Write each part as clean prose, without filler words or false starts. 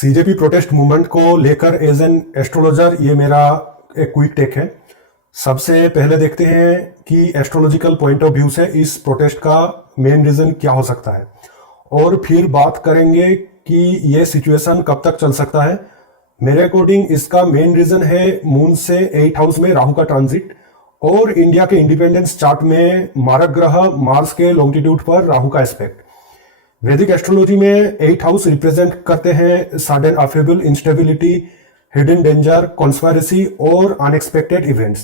CJP protest movement को लेकर as an astrologer ये मेरा एक क्विक टेक है। सबसे पहले देखते हैं कि एस्ट्रोलॉजिकल पॉइंट ऑफ व्यू से इस प्रोटेस्ट का मेन रीजन क्या हो सकता है, और फिर बात करेंगे कि ये सिचुएशन कब तक चल सकता है। मेरे अकॉर्डिंग इसका मेन रीजन है मून से 8th हाउस में राहु का ट्रांजिट, और इंडिया के इंडिपेंडेंस चार्ट में मारक ग्रह मार्स के लॉन्गिट्यूड पर राहु का एस्पेक्ट। वैदिक एस्ट्रोलॉजी में 8th हाउस रिप्रेजेंट करते हैं sudden affable instability, hidden danger, conspiracy और अनएक्सपेक्टेड इवेंट्स,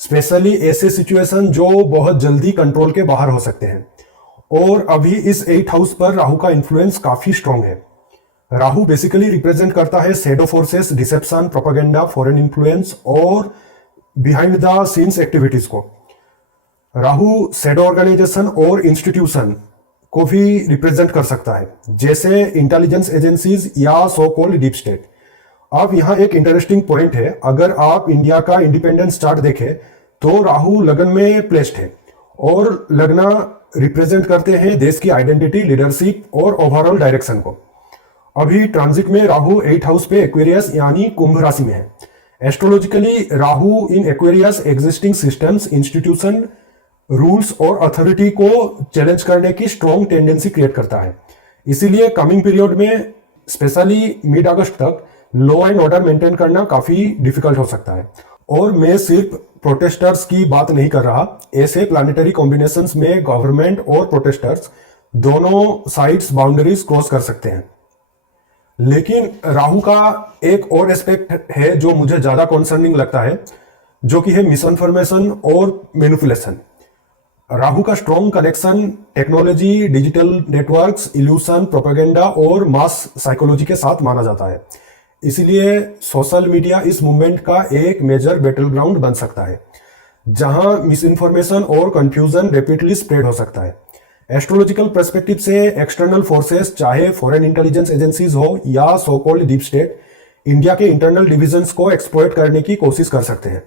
स्पेशली ऐसे सिचुएशन जो बहुत जल्दी कंट्रोल के बाहर हो सकते हैं। और अभी इस 8th हाउस पर राहु का इन्फ्लुएंस काफी स्ट्रांग है। राहु बेसिकली रिप्रेजेंट करता है shadow forces, deception, propaganda, foreign influence और बिहाइंड द सीन्स एक्टिविटीज को। राहु शैडो ऑर्गेनाइजेशन और इंस्टीट्यूशन को भी रिप्रेजेंट कर सकता है, जैसे इंटेलिजेंस एजेंसीज या सो कॉल्ड डीप स्टेट। अब यहाँ एक इंटरेस्टिंग पॉइंट है, अगर आप इंडिया का इंडिपेंडेंस चार्ट देखें तो राहु लगन में प्लेस्ड है, और लगना रिप्रेजेंट करते हैं देश की आइडेंटिटी, लीडरशिप और ओवरऑल डायरेक्शन को। अभी ट्रांजिट में राहु 8th हाउस पे एक्वेरियस यानी कुंभ राशि में है। Astrologically Rahu in Aquarius existing systems, institution, rules और अथॉरिटी को चैलेंज करने की स्ट्रॉन्ग टेंडेंसी क्रिएट करता है। इसीलिए कमिंग पीरियड में स्पेशली मिड अगस्त तक लॉ एंड ऑर्डर मेंटेन करना काफी डिफिकल्ट हो सकता है। और मैं सिर्फ प्रोटेस्टर्स की बात नहीं कर रहा, ऐसे प्लानिटरी कॉम्बिनेशंस में गवर्नमेंट और प्रोटेस्टर्स दोनों साइड्स बाउंड्रीज क्रॉस कर सकते हैं। लेकिन राहु का एक और एस्पेक्ट है जो मुझे ज्यादा कंसर्निंग लगता है, जो कि है मिसइंफॉर्मेशन और मैनिपुलेशन। राहु का strong connection technology, digital networks, evolution, propaganda और मास साइकोलॉजी के साथ माना जाता है। इसलिए सोशल मीडिया इस मूवमेंट का एक मेजर बैटल ग्राउंड बन सकता है, जहां मिस इन्फॉर्मेशन और कंफ्यूजन रैपिडली स्प्रेड हो सकता है। एस्ट्रोलॉजिकल पर्सपेक्टिव से एक्सटर्नल फोर्सेस, चाहे फॉरेन इंटेलिजेंस एजेंसीज हो या so called deep state, India के इंटरनल डिविजन्स को एक्सप्लॉइट करने की कोशिश कर सकते हैं।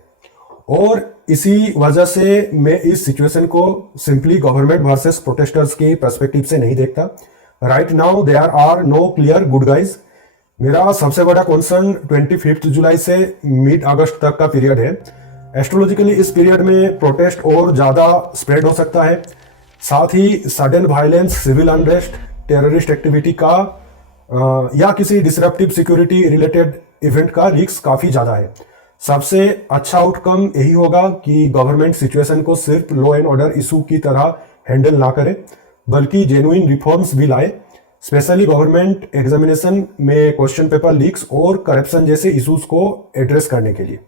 और इसी वजह से मैं इस सिचुएशन को सिंपली गवर्नमेंट वर्सेस प्रोटेस्टर्स के पर्सपेक्टिव से नहीं देखता। Right now there are no clear good guys. मेरा सबसे बड़ा कंसर्न 25 जुलाई से मिड अगस्त तक का पीरियड है। एस्ट्रोलॉजिकली इस पीरियड में प्रोटेस्ट और ज्यादा स्प्रेड हो सकता है, साथ ही sudden violence, civil unrest, terrorist activity का या किसी डिसरप्टिव सिक्योरिटी रिलेटेड इवेंट का रिस्क काफी ज्यादा है। सबसे अच्छा आउटकम यही होगा कि गवर्नमेंट सिचुएशन को सिर्फ लॉ एंड ऑर्डर इशू की तरह हैंडल ना करे, बल्कि जेन्युइन रिफॉर्म्स भी लाए, स्पेशली गवर्नमेंट एग्जामिनेशन में क्वेश्चन पेपर लीक्स और करप्शन जैसे इश्यूज को एड्रेस करने के लिए।